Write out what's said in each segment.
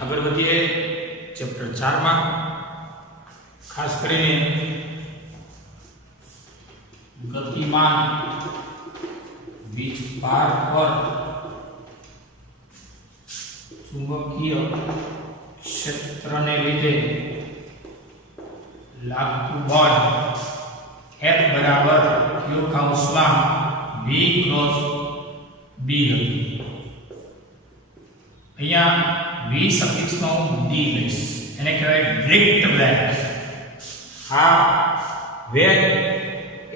આગળ વધીએ ચેપ્ટર 4 માં ખાસ કરીને ગતિમાન વીજભાર પર ચુંબકીય ક્ષેત્રને લીધે લાગતું બળ F બરાબર Q કૌંસમાં V ક્રોસ B હતું. અહીંયા V સફિક્સમાં હું D લઈશ, એને કહેવાય ડ્રિફ્ટ વેગ. આ વેગ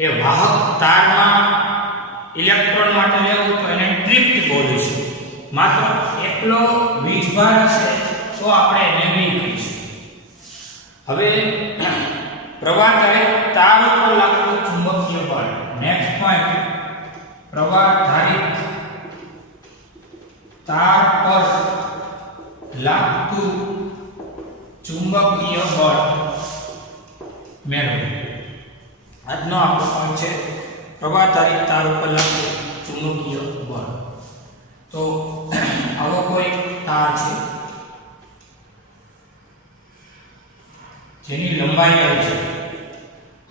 એ વાહક તારમાં ઇલેક્ટ્રોન માટે લેવું તો એને ડ્રિફ્ટ બોલીશું. માત્ર એકલો વીજભાર હશે તો આપણે એને V કહીશું. હવે પ્રવાહધારિત તાર ઉપર લાગતું ચુંબકીય બળ. નેક્સ્ટ પોઈન્ટ, પ્રવાહધારિત તાર પર લાગતું ચુંબકીય બળ મેળવો. આજનો આપણો પોઈન્ટ છે પ્રવાહધારિત તાર ઉપર લાગતું ચુંબકીય બળ. તો આવો કોઈ તાર છે જેની લંબાઈ L છે,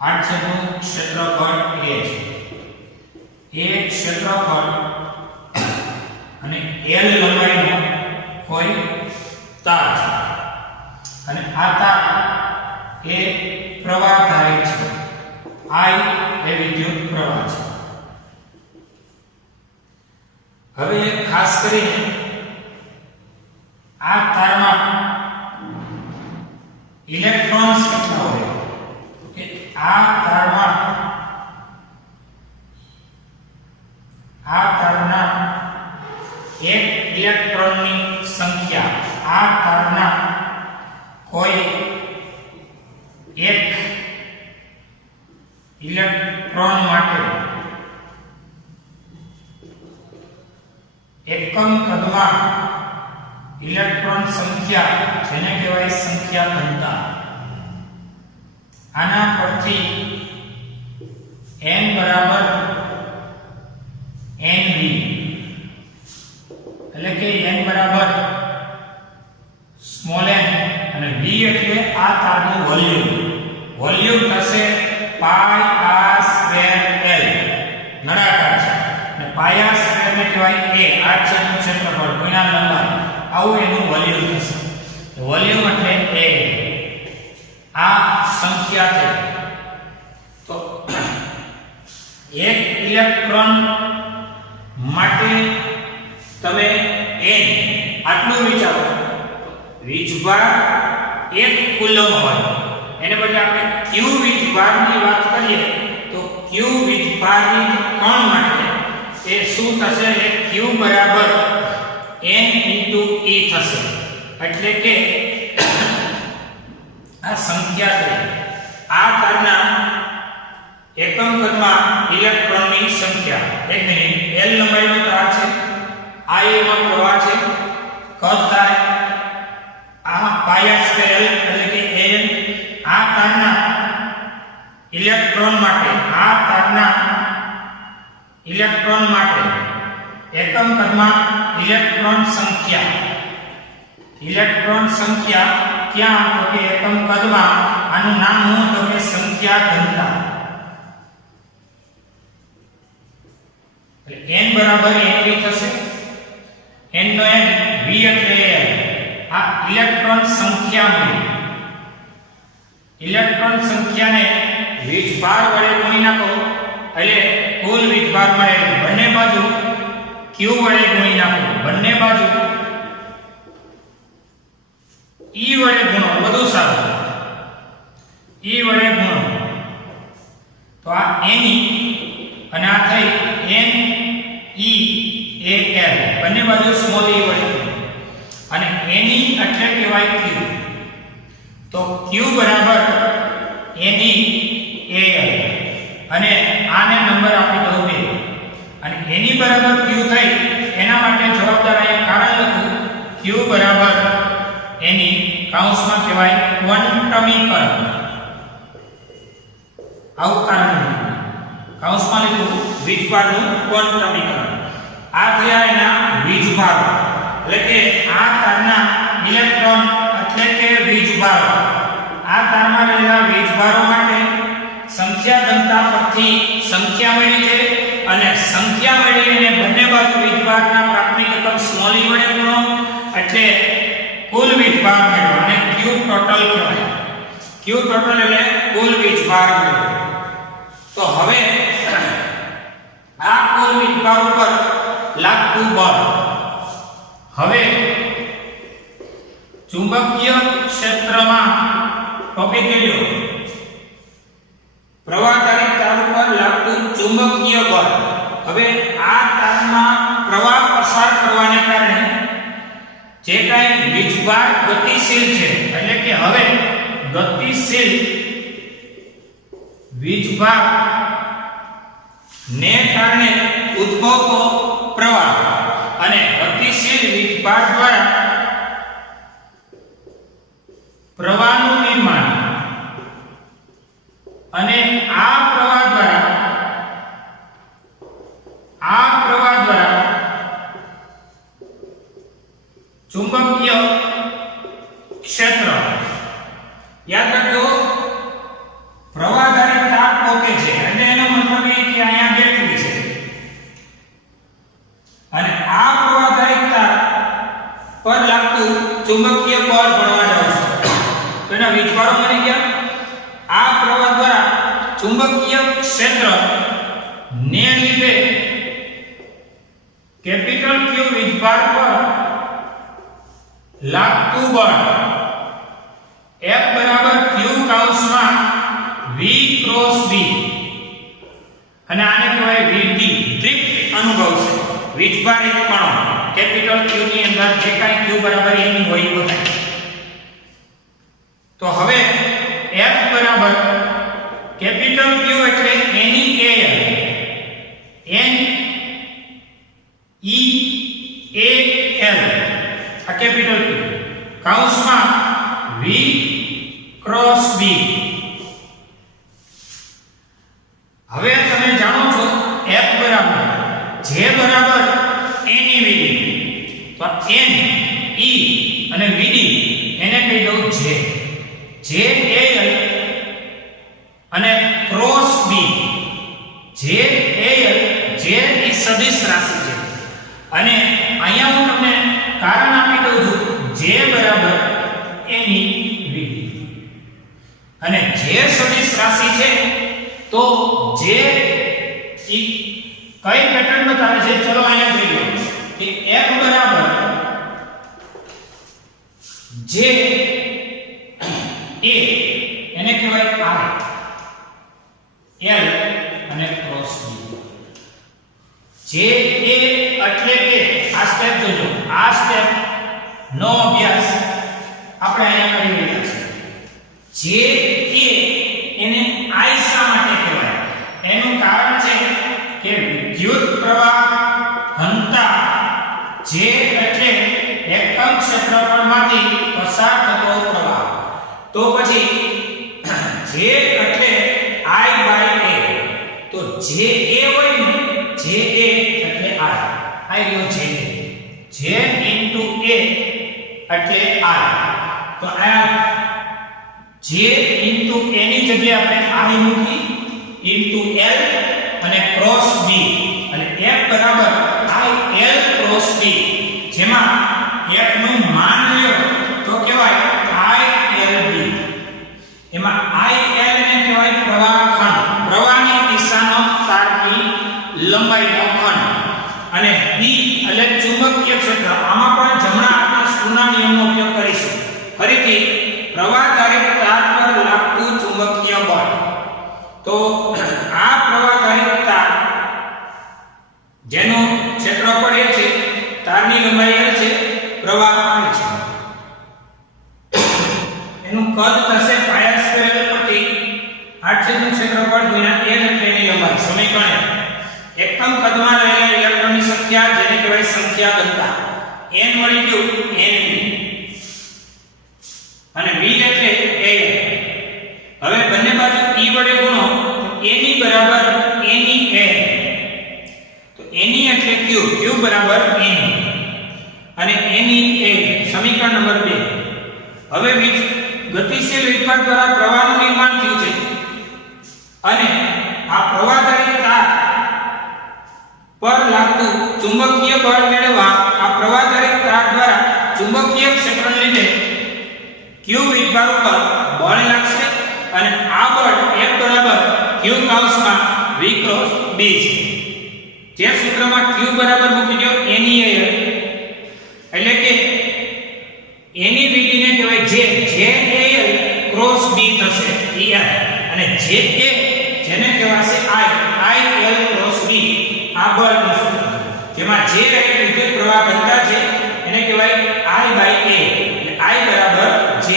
8 છેદનું ક્ષેત્રફળ A છે. એ ક્ષેત્રફળ અને L લંબાઈનો કોઈ તાર છે અને આ તાર એ પ્રવાહધારિત છે. I એ વિદ્યુત પ્રવાહ છે. હવે ખાસ કરીને આ તારમાં ઇલેક્ટ્રોન્સ કેટલા હોય કે આ તારના એક ઇલેક્ટ્રોનની સંખ્યા આ તારના કોઈ એક ઇલેક્ટ્રોન માટે એકમ કદમાં ઇલેક્ટ્રોન સંખ્યા, જેને કહેવાય સંખ્યા ઘનતા. આના પરથી n બરાબર nv, એટલે કે n બરાબર સ્મોલ n અને v એટલે આ તારનું વોલ્યુમ. વોલ્યુમ થશે પાઈ r સ્ક્વેર l, નળાકાર છે અને પાઈ r સ્ક્વેર ને કહેવાય a, 8 છેદનું ક્ષેત્રફળ ગુણ્યા લંબાઈ. આવું એનું વોલ્યુમ થશે. વોલ્યુમ એટલે a. આ સંખ્યા છે. તો એક ઇલેક્ટ્રોન માટે તમે n આટલું વિચારો. વીજભાર 1 કુલમ હોય, એને બદલે આપણે q વીજભારની વાત કરીએ તો q વીજભારની કણ માટે એ શું થશે? એ q બરાબર n into e થશે. એટલે કે આ સંખ્યા છે આ તારના એકમ કદમાં ઇલેક્ટ્રોનની સંખ્યા. એક મિનિટ, L લંબાઈનો તાર છે, I માં પ્રવાહ છે, કદ થાય આ પાઈ r સ્ક્વેર l એટલે કે n. આ તારના ઇલેક્ટ્રોન માટે એકમ કદમાં ઇલેક્ટ્રોન સંખ્યા ક્યાં? તો કે એકમ કદમાં. આનું નામ હું તો કે સંખ્યા ઘનતા. એટલે n બરાબર nv થશે. n નો n, v એટલે l. આ ઇલેક્ટ્રોન સંખ્યા મળી. ઇલેક્ટ્રોન સંખ્યાને વીજભાર વડે ગુણી નાખો એટલે કુલ વીજભાર મળે. બંને બાજુ q વડે ગુણી નાખો, બંને બાજુ e વડે ગુણો, વધુ સારું. e વડે ગુણો તો આ ne અને આ થઈ ne a l. બંને બાજુ સ્મોલ e વડે અને ne એટલે કહેવાય q. તો q બરાબર ne a l અને આને નંબર આપી દો 2 અને ne બરાબર q થઈ. એના માટે જવાબદાર અહીંયા કારણ લખું, q બરાબર ne કૌંસમાં કહેવાય ક્વોન્ટમીકરણ. આવું કારણ કૌંસમાં લીધું વીજભારનું ક્વોન્ટમીકરણ. આ થયા એના વીજભાર. એટલે કે આ તારના ઇલેક્ટ્રોન એટલે કે વીજભારો, આ તારમાં રહેલા વીજભારો માટે સંખ્યા ઘનતા પરથી સંખ્યા મળી છે અને સંખ્યા મળી અને બંને બાજુ વીજભારના પ્રાથમિક એકમ સ્મોલ e વડે ગુણો એટલે કુલ વીજભાર મેળવો અને Q ટોટલ કહેવાય. Q ટોટલ એટલે કુલ વીજભાર મેળવો. તો હવે આ કુલ વીજભાર ઉપર લાગતું બળ, હવે ચુંબકીય ક્ષેત્રમાં ટોપિક લ્યો, પ્રવાહધારી તાર ઉપર લાગતું ચુંબકીય બળ. હવે આ તારમાં પ્રવાહ પસાર કરવાને કારણે જે કાંઈ વીજભાર ગતિશીલ છે એટલે કે હવે ગતિશીલ વીજભાર ને કારણે ઉદ્ભવતો પ્રવાહ અને ગતિશીલ વીજભાર દ્વારા પ્રવાહનું નિર્માણ અને આ પ્રવાહ દ્વારા ચુંબકીય ક્ષેત્ર. યાદ રાખજો, પ્રવાહધારી તાર પોકે છે અને એનો મતલબ એ કે અહીંયા બેટરી છે અને આ પ્રવાહધારી તાર પર લાગતું ચુંબકીય બળ ભણવા જાવ છો તો એના વીજભારો મળી ગયા. આ પ્રવાહ દ્વારા ચુંબકીય ક્ષેત્ર ને લીધે કેપિટલ Q વીજભાર પર લાગતું બળ F બરાબર Q કૌંસમાં V ક્રોસ V અને આને કહેવાય VD, ડ્રિફ્ટ અનુભવ છે. વીજભાર એક કણો કેપિટલ Q ની અંદર જે કાંઈ Q બરાબર E ની હોય એ બતાય. તો હવે F બરાબર કેપિટલ Q એટલે NEAL, NEAL આ કેપિટલ Q કૌંસમાં V ક્રોસ B. હવે તમે જાણો છો F બરાબર J બરાબર NEVD, તો N E અને VD એને કહી દઉં J AL અને cross B. J AL J એ સદિશ રાશિ છે અને અહીંયા હું તમને કારણ આપી દઉં છું J બરાબર NEVD અને J સદિશ રાશિ છે તો J કઈ પેટર્ન બતાવે છે. ચલો અહીંયા જોઈ લો કે F બરાબર J A એને કહેવાય R L અને ક્રોસ B. J A એટલે કે આ સ્ટેપ જોજો, આ સ્ટેપ નો અભ્યાસ આપણે અહીંયા કરી રહ્યા છીએ. J A એને I શા માટે કહેવાય? એનું કારણ છે કે વિદ્યુત પ્રવાહ ઘનતા J એટલે એકમ ક્ષેત્રફળમાંથી પસાર થતો પ્રવાહ. તો પછી J એટલે I by A, તો J A હોય ને J A એટલે I રહ્યો J J into A એટલે I. તો આ J into A ની જગ્યાએ આપણે I મૂકી into L અને ક્રોસ B અને F બરાબર I L ક્રોસ B, જેમાં F નું માન લ્યો તો કહેવાય I L B. એમાં I L ને કહેવાય પ્રવાહ ખંડ, પ્રવાહની દિશાનો તારની લંબાઈનો ખંડ અને B એટલે ચુંબકીય ક્ષેત્ર. આમાં પણ જમણા હાથના સ્ક્રૂના નિયમનો ઉપયોગ કરીશું. ફરીથી પ્રવાહધારી તાર પર લાગતું ચુંબકીય બળ. તો આ પ્રવાહધારી તાર જેનું ક્ષેત્રફળ એ છે, તારની લંબાઈ L છે, પ્રવાહ I છે, એનું કદ થશે પાયા સ્ક્વેર પ્રતિ 8 નું ક્ષેત્રફળ ગુણ્યા L એટલે એની લંબાઈ. સમીકરણ એકમ કદમાં રહેલા ઇલેક્ટ્રોનની સંખ્યા જેને કહેવાય સંખ્યા ઘનતા n મળી ગયું NV અને V એટલે AL. હવે બંને બાજુ E વડે ગુણો તો NE બરાબર NEAL, તો NE એટલે Q, Q બરાબર NE અને NE નંબર 2. હવે ગતિશીલ વીજભાર દ્વારા પ્રવાહનું નિર્માણ થયું છે અને આ પ્રવાહધારી તાર પર લાગતું ચુંબકીય બળ મેળવવા આ પ્રવાહધારી તાર દ્વારા ચુંબકીય ક્ષેત્રને લીધે q વીજભાર ઉપર બળ લાગશે અને આ બળ F બરાબર q કૌંસમાં v ક્રોસ b છે. જે સૂત્રમાં q બરાબર મૂકી દો NEL એટલે કે એની vd ને કહેવાય JAL ક્રોસ b થશે EL અને JA જેને કહેવાશે IL ક્રોસ b આ બળનું સૂત્ર જેમાં J એ વિદ્યુત પ્રવાહ ઘનતા છે એને કહેવાય I/A એટલે I બરાબર J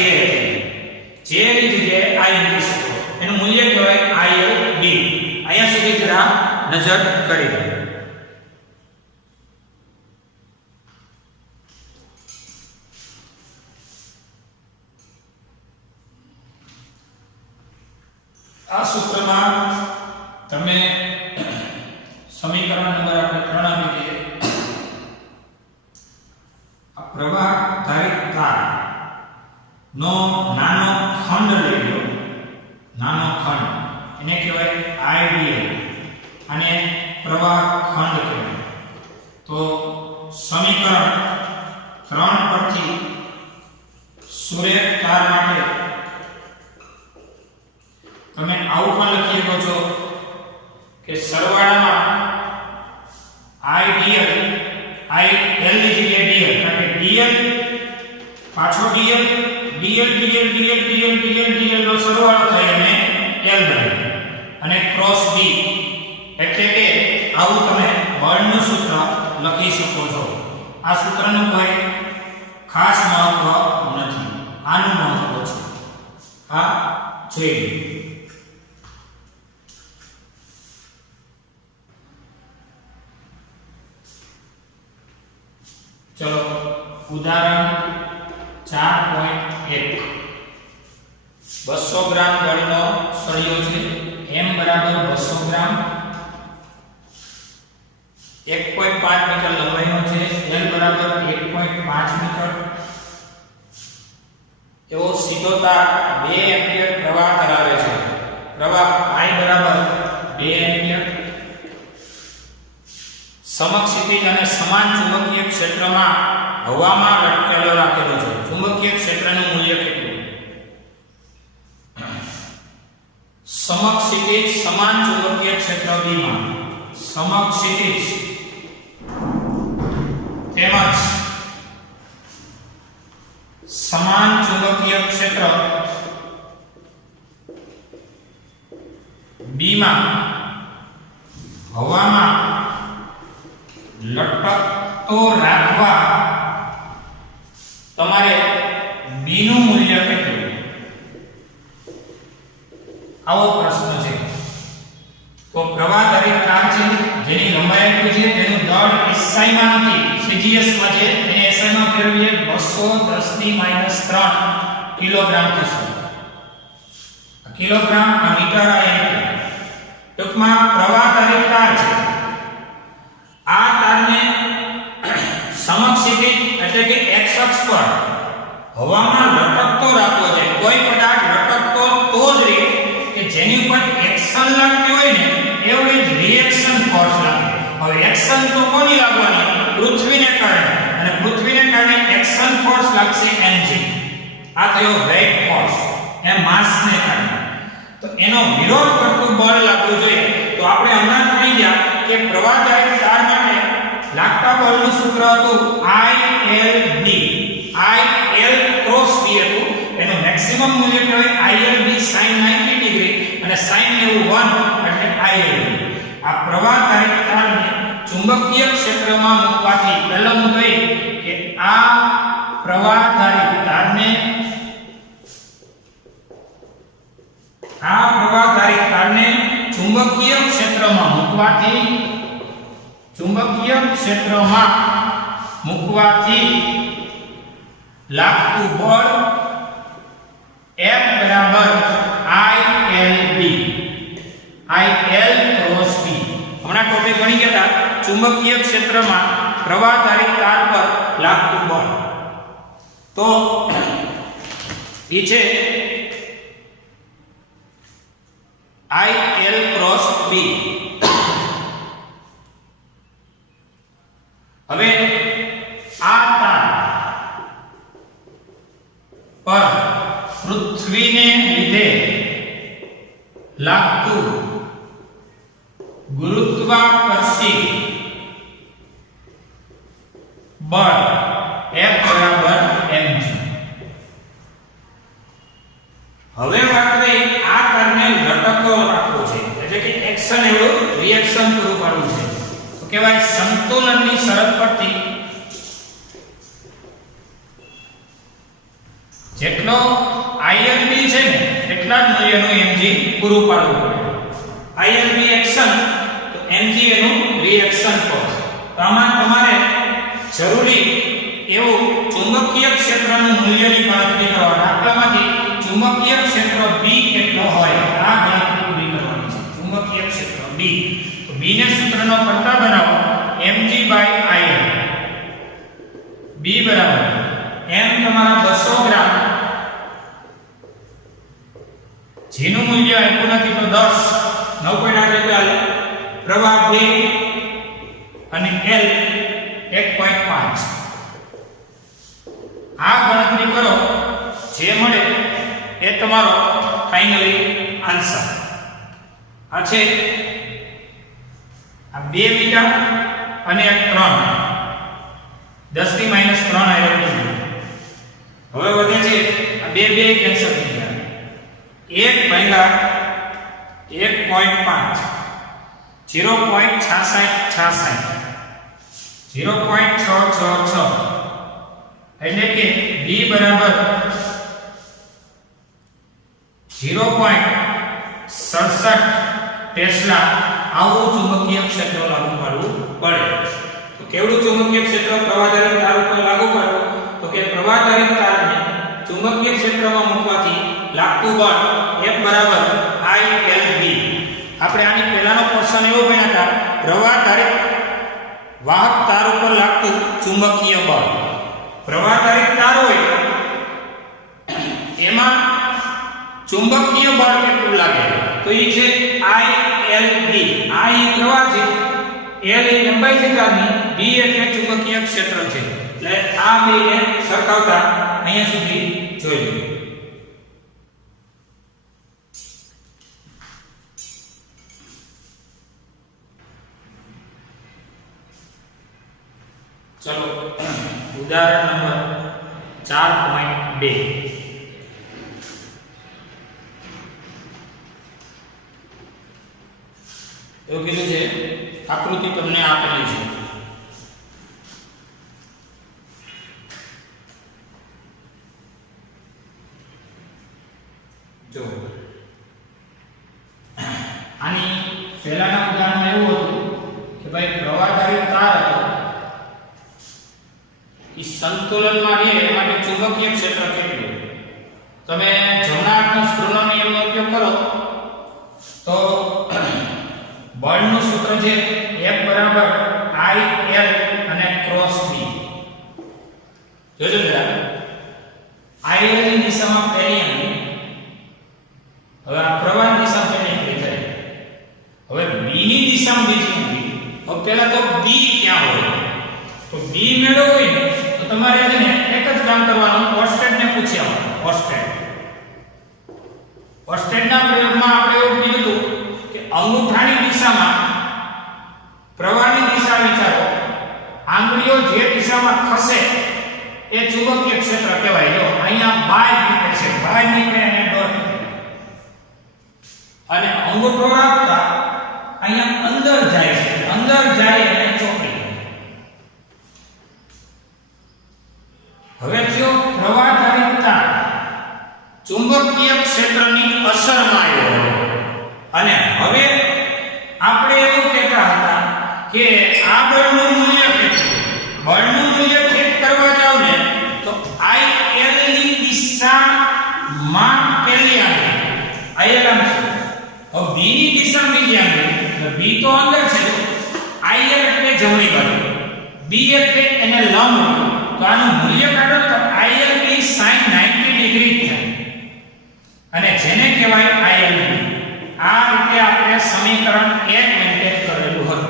J ની જગ્યાએ I મૂકી શકો એનું મૂલ્ય કહેવાય ILB. અહીંયા સુધી જરા નજર કરી લો. આ સૂત્રમાં તમે સમીકરણ નંબર આપણે 3 આપી દઈએ. આ પ્રવાહ ધારિત તાર નો નાનો ખંડ લઈ લો. નાનો ખંડ એને કહેવાય IDL અને પ્રવાહ ખંડ કહેવાય. તો સમીકરણ 3 પરથી સુરેખ તાર માટે તમે આવું પણ લખી શકો છો કે સરવાળામાં IDL IL ની જગ્યાએ DL કારણ કે DL પાછો DL DL DL DL DL DL DL નો સરવાળો થાય અને L બને અને ક્રોસ B એટલે કે આવું તમે બળનું સૂત્ર લખી શકો છો. આ સૂત્રનું કોઈ ખાસ મહત્વ નથી. આનું મહત્વ છે આ છે. चलो उदाहरण 4.1 200 ग्राम बळनो सळियो छे m बराबर 200 ग्राम 1.5 मीटर लंबाईनो छे l बराबर 1.5 मीटर एवो सीधो तार 2 एम्पियर प्रवाह धरावे छे. प्रवाह I बराबर 2 एम्पियर समक्षितिज અને સમાન ચુંબકીય ક્ષેત્રમાં હવામાં લટકેલો રાખેલો છે. ચુંબકીય ક્ષેત્રનું મૂલ્ય કેટલું? સમક્ષિતિજ સમાન ચુંબકીય ક્ષેત્ર બીમાં સમક્ષિતિજ તેમજ સમાન ચુંબકીય ક્ષેત્ર બીમાં હવામાં લટકતો રાખવા તમારે b નું મૂલ્ય કેટલું? આવો પ્રશ્ન છે. તો પ્રવાહ ધારિત તાર છે જેની લંબાઈ આટલી છે તેનું દળ SI માં નથી CGS માં છે એને SI માં ફેરવીએ 210 ની -3 કિલોગ્રામ થશે. કિલોગ્રામ આ મીટર આ એમ્પિયર. ટૂંકમાં પ્રવાહ ધારિત તાર છે. આ તારને સમક્ષિતિજ એટલે કે x અક્ષ પર હવામાં લટકતો રાખવો છે. કોઈ પદાર્થ લટકતો તો જ રહે કે જેની ઉપર એક્શન લાગતી હોય ને એવડી જ રિએક્શન ફોર્સ લાગે. હવે એક્શન તો કોની લાગવાની? પૃથ્વીને કારણે અને પૃથ્વીને કારણે એક્શન ફોર્સ લાગશે mg. આ થયો વેગ ફોર્સ એ માસને કારણે. તો એનો વિરોધ કરતું બળ લાગવું જોઈએ. તો આપણે હમણાં જ કહી ગયા કે પ્રવાહ ધારિત તાર માટે લાગતા બળનું સૂત્ર હતું ILB. IL ક્રોસ B હતું. એનું મેક્સિમમ મૂલ્ય કહેવાય ILB sin 90 ડિગ્રી અને sin એવું 1 એટલે ILB. આ પ્રવાહ ધારિત તારને ચુંબકીય ક્ષેત્રમાં મૂકવાથી પહેલા હું કહી કે આ પ્રવાહ ધારિત તારને ચુંબકીય ક્ષેત્રમાં મૂકવાથી લાગતું બળ F બરાબર ILB IL ક્રોસ B. હમણાં ટોપિક ગણી ગયા હતા ચુંબકીય ક્ષેત્રમાં પ્રવાહ ધારિત તાર પર લાગતું બળ. તો તો એ છે IL ક્રોસ B. હવે આ તાર પર પૃથ્વીને લીધે લાગતું ગુરુત્વાકર્ષી બળ F બરાબર mg. હવે વાત રહી આ તારને લટકતો રાખવો છે, એટલે કે એક્શન એવું રિએક્શન પૂરું પાડવું છે, તો કહેવાય સંતુલનની શરત પરથી જેટલો ILB છે ને એટલા જ મૂલ્યનું mg પૂરું પાડવું પડે. ILB એક્શન તો mg એનું રિએક્શન ફોર્સ. તો આમાં તમારે જરૂરી એવું ચુંબકીય ક્ષેત્રનું મૂલ્યની ગણતરી કરવા, દાખલામાંથી ચુંબકીય ક્ષેત્ર B કેટલો હોય આ ગણતરી પૂરી કરવાની છે. ચુંબકીય ક્ષેત્ર B, તો B ને સૂત્રનો કરતા બનાવો mg/IL. B બરાબર m તમારા 200 ગ્રામ, જેનું મૂલ્ય આપ્યું નથી તો 10 9.8 એટલે હાલે. પ્રવાહ 2 અને L 1.5. આ ગણતરી કરો, જે મળે એ તમારો ફાઇનલી આન્સર. આ છે આ 2 બીટા અને 3 10 ની -3 આવ્યો. હવે વધે છે આ 2 કેન્સલ થઈ ગયા. 1 ભાગ્યા 1.5 0.6666 0.666 એટલે કે B બરાબર 0.67 ટેસ્લા આવું ચુંબકીય ક્ષેત્ર લાગુ પાડવું પડે. તો કેવડું ચુંબકીય ક્ષેત્ર પ્રવાહધારિત તાર ઉપર લાગુ પાડવું? તો કે પ્રવાહધારિત તારને ચુંબકીય ક્ષેત્રમાં મૂકવાથી લાગતું બળ F બરાબર ILB. આપણે આની પહેલાનો ક્વેશ્ચન એવો ભણ્યા હતા, પ્રવાહધારિત વાહક તાર ઉપર લાગતું ચુંબકીય બળ. પ્રવાહધારિત તાર હોય એમાં ચુંબકીય બળ કેટલું લાગે? તો એ છે ILB. I પ્રવાહ છે, L એ લંબાઈ છે તારની, B એટલે ચુંબકીય ક્ષેત્ર છે. એટલે આ બેને સરખાવતા અહીંયા સુધી જોઈ લો. ચલો ઉદાહરણ નંબર 4.2. એવું કીધું છે આકૃતિ તમને આપેલી છે. જો આની પહેલાના ઉદાહરણમાં એવું હતું કે ભાઈ પ્રવાહધારિત તાર હતો, એ સંતુલનમાં રહે એ માટે ચુંબકીય ક્ષેત્ર કેટલું? તમે જમણા હાથના સ્ક્રૂનો નિયમનો ઉપયોગ કરો તો બળનું સૂત્ર છે F બરાબર IL અને ક્રોસ B. જોજો જરા IL ની દિશામાં પહેલી આંગળી, હવે આ પ્રવાહની દિશામાં પહેલી આંગળી થાય. હવે B ની દિશામાં બીજી આંગળી. હવે પહેલા તો B ક્યાં હોય? તો B મેળવવો હોય ને તો તમારે છે ને એક જ કામ કરવાનું, ઓર્સ્ટેડને પૂછી આવવાનું. ઓર્સ્ટેડના પ્રયોગમાં આપણે એવું કીધું હતું કે અંગૂઠાની દિશામાં પ્રવાહની દિશા વિચારો, આંગળીઓ જે દિશામાં ખસે એ ચુંબકીય ક્ષેત્ર કહેવાય. જો અહીંયા બહાર નીકળે છે, બહાર નીકળે એને ડોટ, અને અંગૂઠો રાખતા અહીંયા અંદર જાય છે, અંદર જાય એને ચોકડી. હવે જો પ્રવાહધારિત તાર ચુંબકીય ક્ષેત્રની અસરમાં આવ્યો અને હવે આપણે એવું કહેતા હતા કે આ બળનું મૂલ્ય કેટલું? બળનું મૂલ્ય ચેક કરવા જાવ ને તો IL ની દિશામાં પહેલી આંગળી IL આમ છે, હવે B ની દિશામાં બીજી આંગળી, એટલે B તો અંદર છે, IL એટલે જમણી બાજુ, B એટલે એને લંબ, તો આનું મૂલ્ય કાઢો તો ILB કહેવાય ILB. આ રીતે આપણે સમીકરણ 1 મેન્ટેન કરેલું હતું.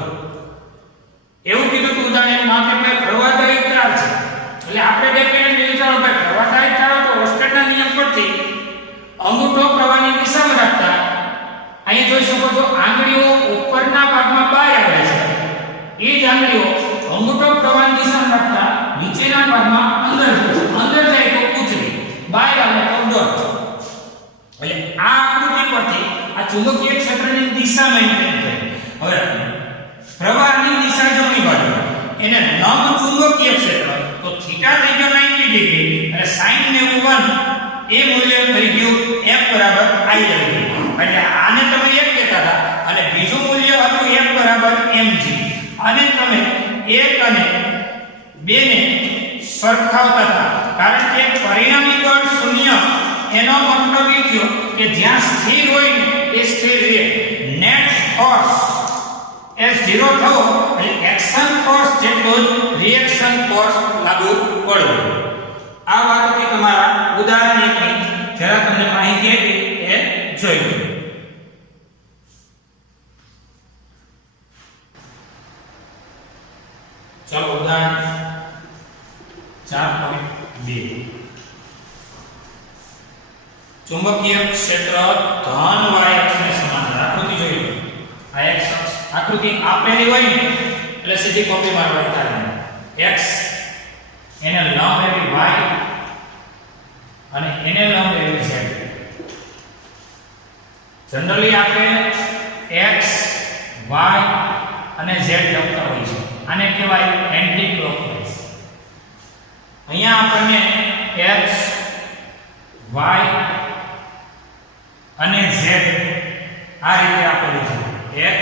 એવું કીધું હતું ઉદાહરણમાં કે ભાઈ પ્રવાહદાયી તાર છે, એટલે આપણે ડેફિનેટલી વિચારો ભાઈ પ્રવાહદાયી તાર તો ઓસ્ટેટના નિયમ પરથી અંગૂઠો પ્રવાહની દિશામાં રાખતા અહીં જોઈ શકો છો આંગળીઓ ઉપરના ભાગમાં બહાર આવે છે, એ જ આંગળીઓ અંગૂઠો પ્રવાહની દિશામાં રાખતા નીચેના ભાગમાં અંદર જાય છે. અંદર જાય તો ઉથલી, બહાર આવે તો ડોટ. એટલે આ આકૃતિ પરથી આ ચુંબકીય ક્ષેત્રની દિશા મેન્ટેન થઈ. હવે પ્રવાહની દિશા જમણી બાજુ એને લંબ ચુંબકીય ક્ષેત્ર તો થીટા થઈ ગયો 90 ડિગ્રી અને sin ને 1 એ મૂલ્ય થઈ ગયું F બરાબર ILB. એટલે આને તમે 1 કહેતા હતા અને બીજું મૂલ્ય હતું F બરાબર mg. આને તમે 1 અને 2 ને સરખાવતા હતા કારણ કે પરિણામી બળ શૂન્ય એનો મતલબ એ થયો કે જ્યાં સ્થિર હોય ને એ સ્થિર રહે. નેટ ફોર્સ એ 0 થવો એટલે એક્શન ફોર્સ જેટલો જ રિએક્શન ફોર્સ લાગુ પડવો. આ વાતથી તમારા ઉદાહરણ 1 ની જરા તમને માહિતી આપી એ જોઈ લો. ચલો ઉદાહરણ 4.2 ચુંબકીય ક્ષેત્ર ધન y અક્ષને સમાંતર. આકૃતિ જોઈ લો. આ x અક્ષ આકૃતિ આપેલી હોય ને એટલે સીધી કોપી મારવાની થાય. x એને લંબ એવી y અને એને લંબ એવી z. જનરલી આપણે x y અને z લખતા હોઈએ છીએ. આને કહેવાય એન્ટી ક્લોકવાઇઝ. અહીંયા આપણને x y અને z આ રીતે આપેલું છે. x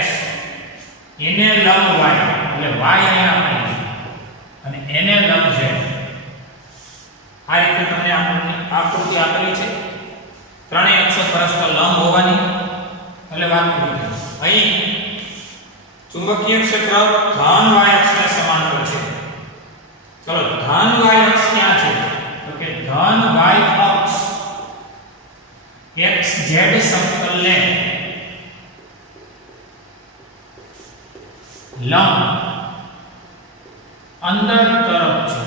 એને લંબ y એટલે y અહીંયા આપેલું છે અને એને લંબ z. આ રીતે તમને આકૃતિ આપેલી છે. ત્રણેય અક્ષો પરસ્પર લંબ હોવાની એટલે વાત પૂરી. અહીં ચુંબકીય ક્ષેત્ર ધન y અક્ષને સમાંતર છે. ચલો ધન y અક્ષ ક્યાં છે? તો કે ધન y અક્ષ x z સમતલને લંબ અંદર તરફ છે.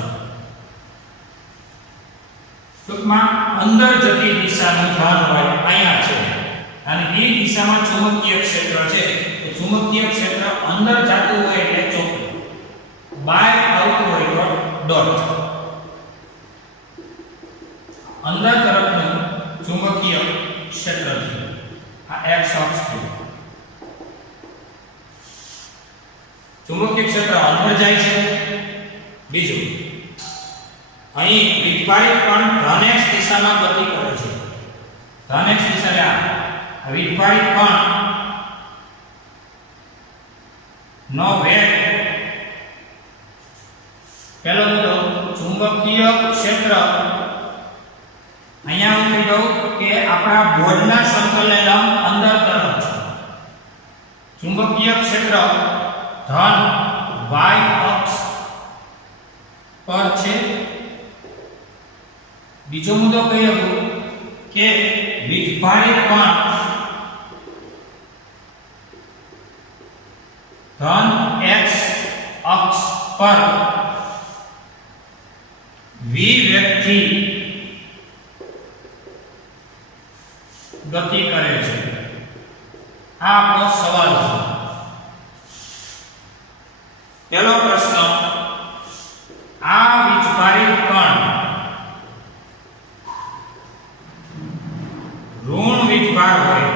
ટૂંકમાં અંદર જતી દિશાનું ધન y અહીંયા છે અને એ દિશામાં ચુંબકીય ક્ષેત્ર છે. તો ચુંબકીય ક્ષેત્ર અંદર જતું હોય એટલે ચોખ્ખું, બહાર આવતું હોય તો ડોટ. અંદર તરફનું ચુંબકીય ક્ષેત્ર છે. આ x અક્ષ છે. ચુંબકીય ક્ષેત્ર અંદર જાય છે. બીજું અહીં વિદ્યુતભારિત કણ ધન x દિશામાં ગતિ કરે છે. ધન x દિશાને આ વિદ્યુતભારિત કણ નો વેગ પહેલો મુદ્દો ચુંબકીય ક્ષેત્ર અહીંયા હું કહી દઉં કે આપણા બોર્ડના સમતલને લંબ અંદર તરફ છે. ચુંબકીય ક્ષેત્ર ધન y અક્ષ પર છે. બીજો મુદ્દો કયો હતો કે વિદ્યુતભારિત કણ ધન x અક્ષ પર v વેગથી ગતિ કરે છે. આ આપણો સવાલ છે. પહેલો પ્રશ્ન, આ વિદ્યુતભારિત કણ ઋણ વીજભાર હોય.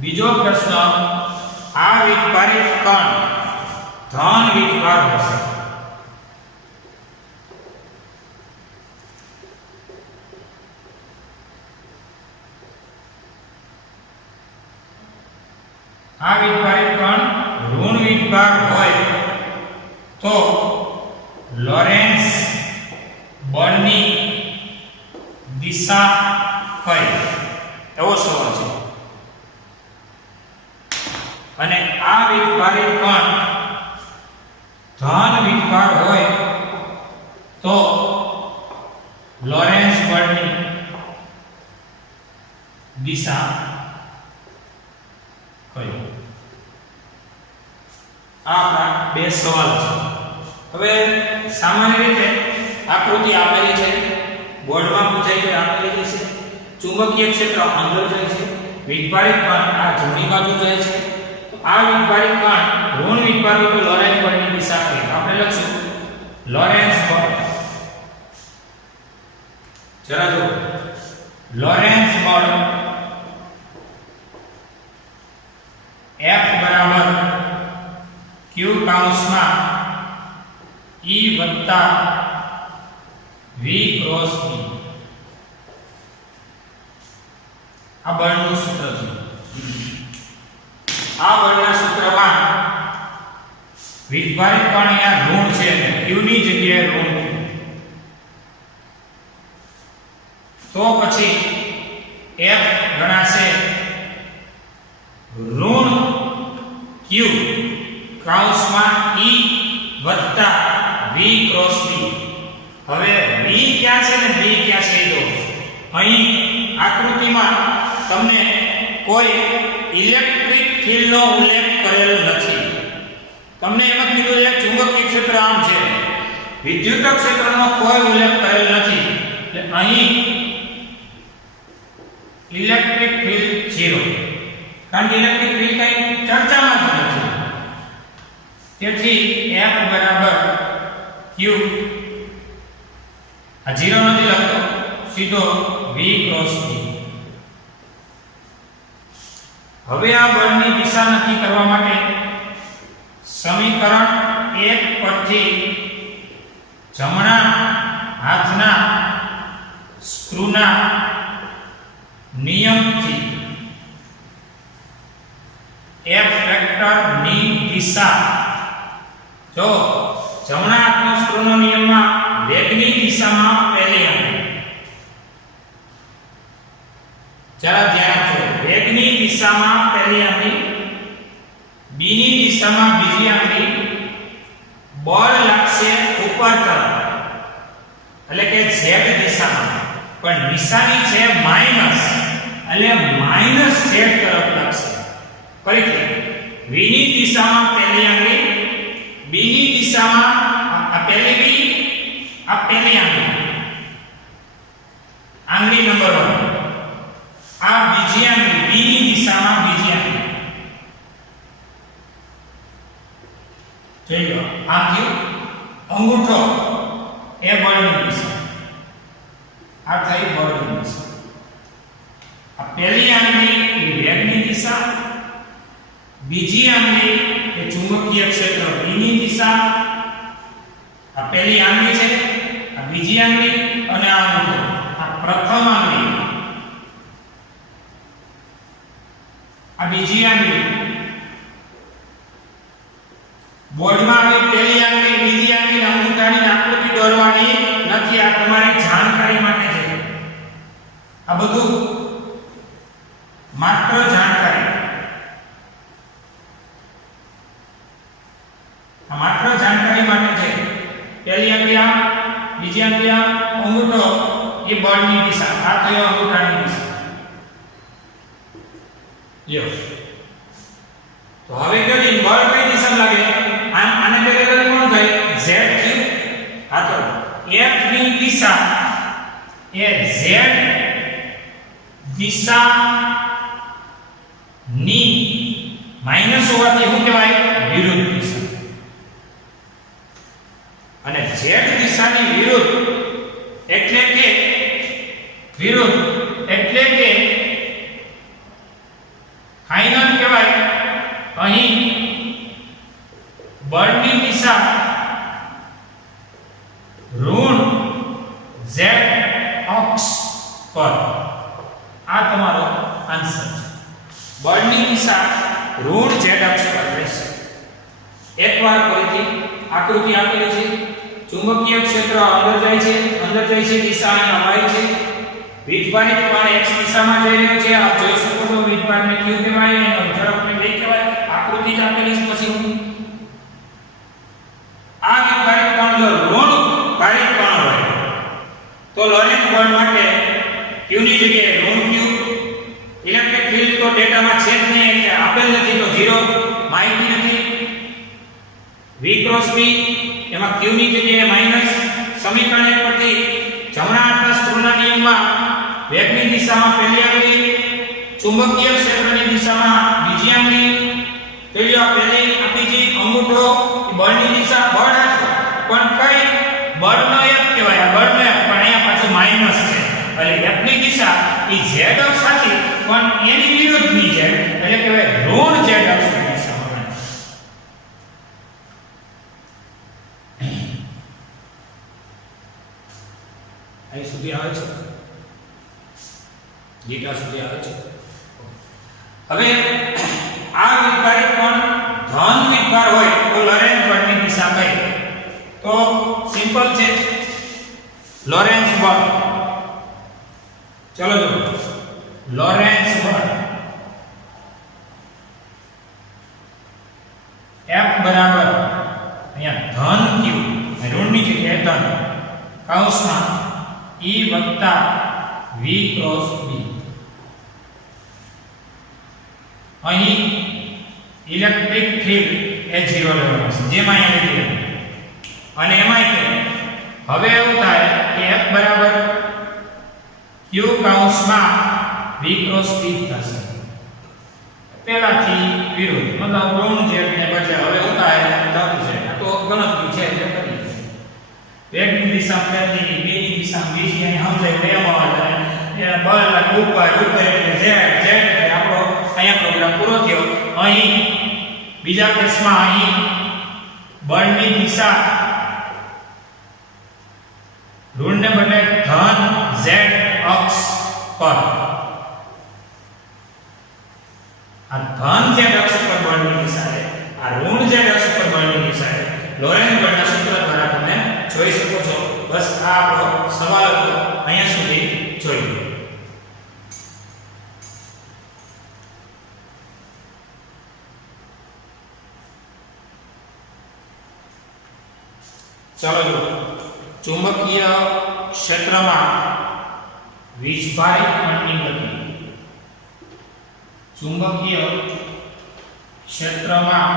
બીજો પ્રશ્ન, આ વીજભારિત કણ ધન વીજભાર હશે. આ વીજભારિત કણ ઋણ વીજભાર હોય તો લોરેન્સ બળની દિશા કઈ? એવો સવાલ છે. અને આ વીજભારિત કણ ધન વીજભાર હોય તો લોરેન્સ બળની દિશા કઈ? આ આપણા બે સવાલ છે. હવે સામાન્ય રીતે આકૃતિ આપેલી છે, બોર્ડમાં પૂછાય છે, આપેલી છે. ચુંબકીય ક્ષેત્ર અંદર જાય છે, વીજભારિત કણ આ જમણી બાજુ જાય છે. આ વીજભારિત કણ ઋણ વીજભારિત તો લોરેન્સ બળની દિશા છે. આપણે લખશું લોરેન્સ બળ. જરા જો લોરેન્સ બળ F બરાબર Q કૌંસમાં E વત્તા V ક્રોસ E. આ બળનું સૂત્ર છે. આ બળના સૂત્રમાં વીજભારિત કણ અહીંયા ઋણ છે, Q ની જગ્યાએ ઋણ છે. તો પછી F ગણાશે ઋણ Q કૌંસમાં E વત્તા V ક્રોસ B. હવે V ક્યાં છે ને B ક્યાં છે તો અહીં આકૃતિમાં તમને કોઈ ઇલેક્ટ્રિક ફિલ્ડનો ઉલ્લેખ કરેલ નથી. તમને એમ કીધું છે ચુંબકીય ક્ષેત્ર આમ છે, વિદ્યુત ક્ષેત્રનો કોઈ ઉલ્લેખ કરેલ નથી. એટલે અહીં ઇલેક્ટ્રિક ફિલ્ડ 0, કારણ કે ઇલેક્ટ્રિક ફિલ્ડ કઈ ચર્ચામાં જ નથી. તેથી F બરાબર Q આ 0 નથી લખતો, સીધો V ક્રોસ E. હવે આ બળની દિશા નક્કી કરવા માટે સમીકરણ 1 પરથી જમણા હાથના સ્ક્રૂના નિયમથી F વેક્ટર ની દિશા, જો જમણા હાથના સ્ક્રૂનો નિયમમાં વેગની દિશામાં પહેલી આંગળી, જરા ધ્યાન આપજો, વેગની દિશામાં પહેલી આંગળી, b ની દિશામાં બીજી આંગળી, બળ લાગશે ઉપર તરફ એટલે કે z દિશામાં, પણ નિશાની છે માઈનસ એટલે માઈનસ z તરફ લાગશે. ફરીથી v ની દિશામાં પહેલી આંગળી, b ની દિશામાં આ પહેલી b, આ પહેલી આંગળી, આંગળી નંબર 1, આ બીજી આંગળી b ની દિશામાં બીજી આંગળી. જોઈ લો આ કયું અંગૂઠો એ બળની દિશા, આ થઈ બળની દિશા. આ પહેલી આંગળી એ વેગની દિશા, બીજી આંગળી એ ચુંબકીય ક્ષેત્ર B ની દિશા. આ પહેલી આંગળી છે, આ બીજી આંગળી અને આ અંગૂઠો, આ પ્રથમ આંગળી, આ બીજી આંગળી. બોર્ડમાં આવી પહેલી આંગળી, બીજી આંગળી, અંગૂઠાની આકૃતિ દોરવાની નથી. આ તમારી જાણકારી માટે છે. આ બધું માત્ર જાણકારી, આ માત્ર જાણકારી માટે છે. પહેલી આંગળી આ, બીજી આંગળી આ, અંગૂઠો એ બળની દિશા, આ થયો અંગૂઠાની દિશા. યો તો હવે કઈ બળ કઈ દિશામાં લાગે? આને પહેલા કોણ થાય? z ક્યુ. આ તો f ની દિશા એ z દિશા ની માઈનસ હોવાથી શું કહેવાય? વિરુદ્ધ દિશા. અને z દિશાની વિરુદ્ધ એટલે કે ફાઇનલ કહેવાય. અહીં બળની દિશા ઋણ z અક્ષ પર. આ તમારો આન્સર છે. બળની દિશા ઋણ z અક્ષ પર રહેશે. એકવાર ફરીથી આકૃતિ આપેલી છે. ચુંબકીય ક્ષેત્ર અંદર જાય છે, દિશા અહીં અમારી છે. વીજભારિત કણ x દિશામાં જઈ રહ્યો છે. આપ જોઈ શકો છો વીજભારને q કહેવાય અને ઝડપને v કહેવાય. આકૃતિ જ આપેલી છે. પછી આ વીજભારિત કણ જો ઋણ ભારિત કણ હોય તો લોરેન્સ બળ માટે q ની જગ્યાએ ઋણ q, ઇલેક્ટ્રિક ફિલ્ડ તો ડેટામાં છે જ નહીં એટલે આપેલ નથી તો 0 માહિતી નથી. V ક્રોસ B એમાં q ની જગ્યાએ માઈનસ. સમીકરણ 1 પરથી જમણા હાથના સ્ક્રૂના નિયમમાં વેગની દિશામાં પહેલી આંગળી, ચુંબકીય ક્ષેત્રની દિશામાં બીજી આંગળી, પહેલી આપણી અંગૂઠો બળની દિશા બળ હાથ પણ કઈ બળનો એક કહેવાય. આ બળનો એક પણ અહીંયા પાછું માઈનસ છે એટલે f ની દિશા એ z અક્ષ સાથે પણ એની વિરુદ્ધની છે એટલે કહેવાય ઋણ z અક્ષની દિશામાં. અહીં સુધી આવે છે, ગીટા સુધી આવે છે. હવે આ વિભારિત કોણ ધન વિભાર હોય તો લોરેન્સ બળની દિશા કઈ? તો સિમ્પલ છે, લોરેન્સ બળ. ચલો જો લોરેન્સ બળ F બરાબર અહીંયા ધન q ઋણની જગ્યાએ ધન કૌંસમાં E વત્તા V ક્રોસ B. અહીં ઇલેક્ટ્રિક ફિલ્ડ એ 0 લેવાનું છે જેમાં અહીંયા લીધું અને એમાંય કે હવે એવું થાય કે F બરાબર q કૌંસમાં V ક્રોસ B થશે. પહેલાથી વિરુદ્ધ મતલબ ઋણ z ને બદલે હવે શું થાય ધન છે. તો ગણતરી છે એટલે કરીએ. વેગની દિશા પહેલી, બીજી દિશા બીજી અહીં સમજાય નિયમોમાં એ બળ લાગે ઉપર એટલે z એટલે આપણો અહીંયા પ્રોગ્રામ પૂરો થયો. અહીં બીજા કેસમાં અહીં બળની દિશા ઋણને બદલે ધન z અક્ષ પર. આ ધન z અક્ષ પર બળની દિશા છે, આ ઋણ z અક્ષ પર બળની દિશા છે. લોરેન્સ બળના સૂત્ર દ્વારા તમે જોઈ શકો છો. બસ આ આપણો સવાલ હતો, અહીંયા સુધી જોઈ લો. ચાલો જો ચુંબકીય ક્ષેત્રમાં વીજભારિત કણની ગતિ. ચુંબકીય ક્ષેત્રમાં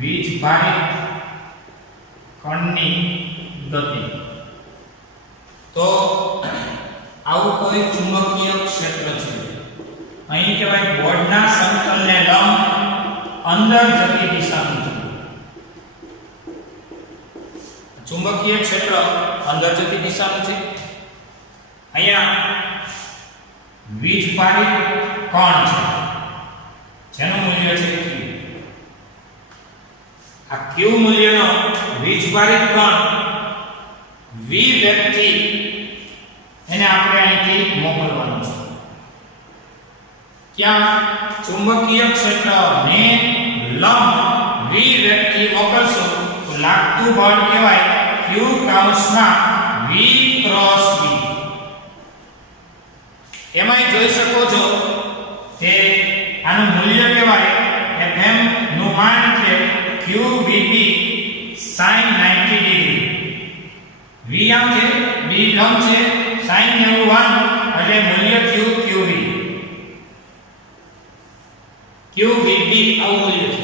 વીજભારિત કણની ગતિ. તો આવું કોઈ ચુંબકીય ક્ષેત્ર છે. અહીં કહેવાય બોર્ડના સમતલને લંબ અંદર જતી દિશાનું છે. ચુંબકીય ક્ષેત્ર અંદર જતી દિશાનું છે. અહીંયા વીજભારિત કણ છે જેનું મૂલ્ય છે q. આ q મૂલ્યનો વીજભારિત કણ v વેગથી એને આપણે અહીંથી મોકલવાનો છે. ક્યાં? ચુંબકીય ક્ષેત્રને લંબ v વેગથી મોકલશો તો લાગતું બળ કહેવાય q કૌંસમાં v ક્રોસ b. એમાંય જોઈ શકો છો કે આનું મૂલ્ય કહેવાય fm નું માન છે qvb sin 90 ડિગ્રી. v આમ છે, b લંબ છે, sin 91 એટલે મૂલ્ય qqv. qvb આવું મૂલ્ય છે.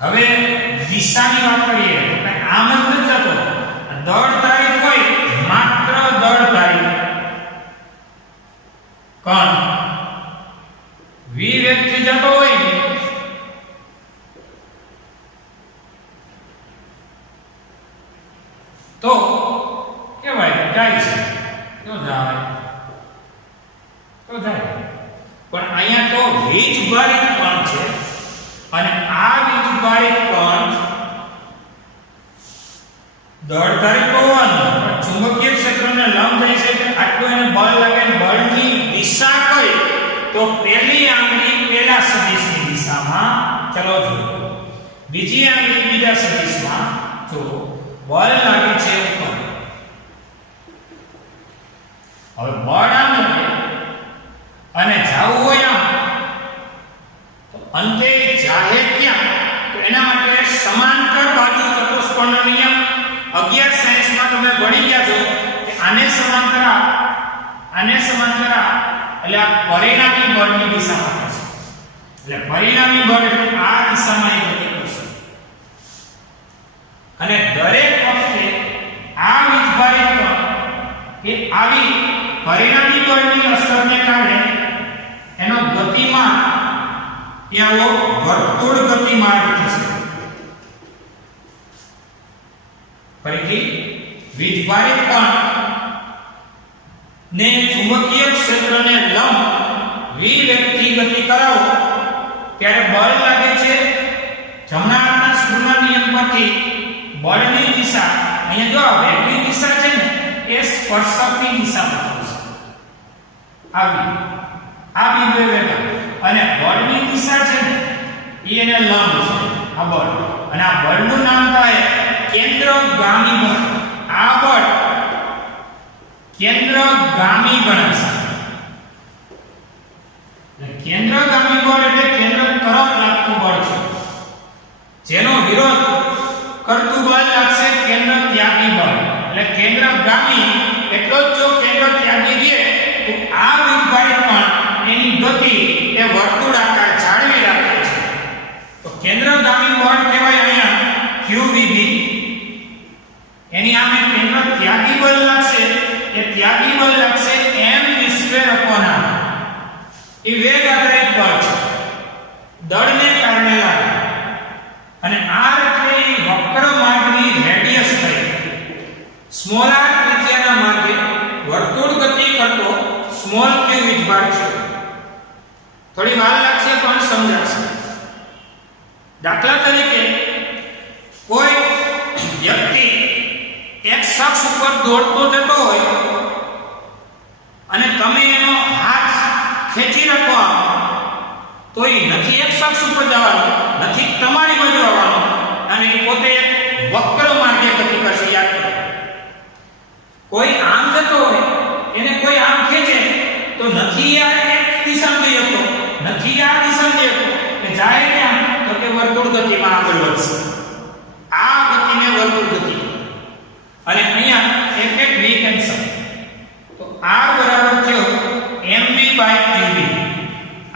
હવે દિશાની વાત કરીએ તો આમ જ નથી થતો. દળ તારીખ હોય માત્ર દળ તારીખ કણ v વેગથી જતો હોય તો કેવાય જાય છે તો જાય પણ અહીંયા તો વીજભારિત કણ છે અને આ વીજભારિત કણ દળ તારીખ હોવાનું પણ ચુંબકીય ક્ષેત્રને લંબ જાય છે એટલે આટલું એને બળ લાગે. બળની દિશા કઈ? તો પહેલી આંગળી પહેલા સદિશની દિશામાં. ચલો જો બીજી આંગળી બીજા સદિશમાં. જો બળ લાગે છે ઉપર. હવે બળ આમ લાગે અને જાવું હોય આમ તો અંતે જાહે ક્યાં? તો એના માટે સમાંતર બાજુ ચતુષ્કોણનો નિયમ 11 સાયન્સમાં તમે ભણી ગયા છો કે આને સમાંતર એટલે આ પરિણામી બળની દિશામાં થશે. એટલે પરિણામી બળ એટલે આ દિશામાં એ ગતિ કરશે. અને દરેક વખતે આ વીજભારિત કણ એ આવી પરિણામી બળની અસરને કારણે એનો ગતિમાન એ આવો વર્તુળ ગતિમાર્ગ થશે. ફરીથી વીજભારિત કણ ને ચુંબકીય ક્ષેત્રને લંબ વિવેગથી ગતિ કરાવો ત્યારે બળ લાગે છે. જમણા હાથના સ્ક્રૂના નિયમ પરથી બળની દિશા અહીંયા જો વેગની દિશા છે ને એ સ્પર્શકની દિશામાં થશે. આ બિંદુએ વેગ અને બળની દિશા છે ને એને લંબ છે આ બળ. અને આ બળનું નામ થાય કેન્દ્રગામી બળ. આ બળ કેન્દ્રગામી ગણાશે. કેન્દ્રગામી બળ એટલે કેન્દ્ર તરફ લાગતું બળ છે. જેનો વિરોધ કરતું બળ લાગશે કેન્દ્ર ત્યાગી બળ. એટલે કેન્દ્રગામી એટલો જ જો કેન્દ્ર ત્યાગી રહે તો આ વીજભારિત કણ એની ગતિ એ વર્તુળાકાર જાળવી રાખે છે. તો કેન્દ્રગામી બળ કહેવાય અહીંયા QVB. એની સામે કેન્દ્ર ત્યાગી બળ લાગશે એ ત્યાગી બળ લાગશે mv²/r. એ વેગ આધારિત બળ છે, દળને કારણે લાગે. અને r એટલે વક્ર માર્ગની રેડિયસ થઈ. સ્મોલ r ત્રિજ્યાના માર્ગે વર્તુળ ગતિ કરતો સ્મોલ q વીજભાર છે. થોડી વાર લાગશે પણ સમજાશે. દાખલા તરીકે કોઈ વ્યક્તિ એક શખ્સ ઉપર દોડતો જતો હોય અને તમે એનો હાથ ખેંચી રાખો તો એ નથી એક શખ્સ ઉપર જવાનો, નથી તમારી બાજુ આવવાનો, અને એ પોતે વક્ર માર્ગે ગતિ કરશે. યાદ કરો, કોઈ આમ જતો હોય એને કોઈ આમ ખેંચે તો નથી આ એક દિશામાં જઈ શકતો, નથી આ દિશામાં જઈ શકતો, કે જાય ક્યાં તો કે વર્તુળ ગતિમાં આગળ વધશે. આ ગતિને વર્તુળ ગતિ. અને અહીંયા એક v કેન્સલ. તો r બરાબર થયો mv/qv.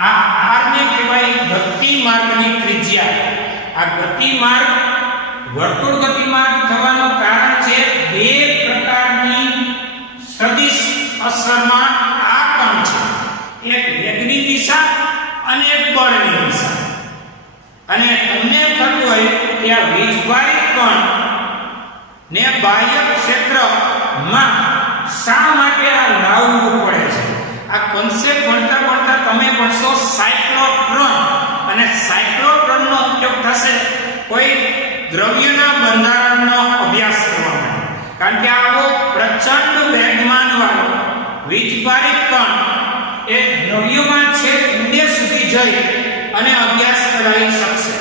આ r ને કહેવાય ગતિ માર્ગની ત્રિજ્યા. આ ગતિ માર્ગ વર્તુળ ગતિ માર્ગ થવાનું કારણ છે બે પ્રકારની સદિશ અસરમાં આ કણ છે. એક વેગની દિશા અને એક બળની દિશા. અને તમને થતું હોય કે આ વીજભારિત કણ ને બાહ્ય ક્ષેત્રમાં શા માટે આ લાવવું પડે છે. આ કોન્સેપ્ટ ભણતા તમે ભણશો સાયક્લોટ્રોન, અને સાયક્લોટ્રોનનો ઉપયોગ થશે કોઈ દ્રવ્યના બંધારણનો અભ્યાસ કરવા માટે. કારણ કે આવો પ્રચંડ વેગમાન વાળો વીજભારિત કણ એ દ્રવ્યમાં છે ઊંડે સુધી જઈ અને અભ્યાસ કરાવી શકશે,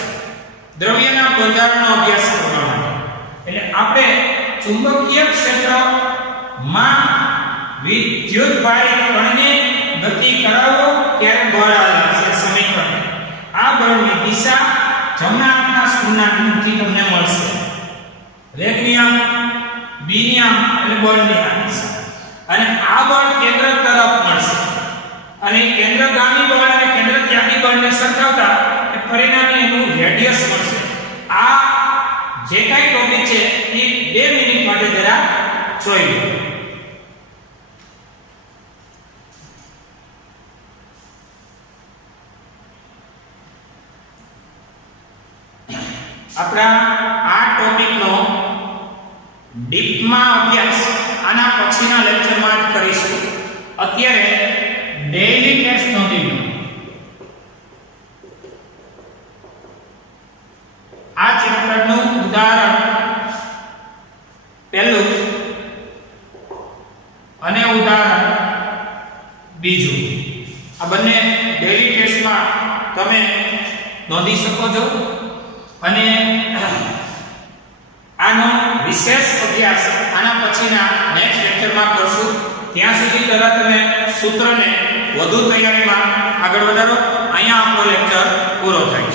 દ્રવ્યના બંધારણનો અભ્યાસ કરવા માટે. એટલે આપણે ચુંબકીય ક્ષેત્રમાં વિદ્યુતભારિત કણને ગતિ કરાવો ત્યારે બળ લાગશે. સમીકરણ આ બળની દિશા જમણા હાથના સ્ક્રૂના નિયમથી તમને મળશે. વેગ નિયમ, b નિયમ એટલે બળની આ દિશા. અને આ બળ કેન્દ્ર તરફ મળશે. અને કેન્દ્રગામી બળ અને કેન્દ્ર ત્યાગી બળને સરખાવતા એ પરિણામે એનું રેડિયસ મળશે. આ જે કાંઈ ટોપિક છે એ 2 મિનિટ માટે જરા જોઈ લો. આપણા આ ટોપિકનો ડીપમાં અભ્યાસ આના પછીના લેક્ચરમાં જ કરીશું. અત્યારે ડેઈલી ટેસ્ટ નોંધી લો. આ ચેપ્ટરનું ઉદાહરણ પહેલું અને ઉદાહરણ બીજું, આ બંને ડેઈલી ટેસ્ટમાં તમે નોંધી શકો છો. અને આનો વિશેષ અભ્યાસ આના પછીના નેક્સ્ટ લેક્ચરમાં કરશું. ત્યાં સુધી જરા તમે સૂત્રને વધુ તૈયારીમાં આગળ વધારો. અહીંયા આપણો લેક્ચર પૂરો થાય.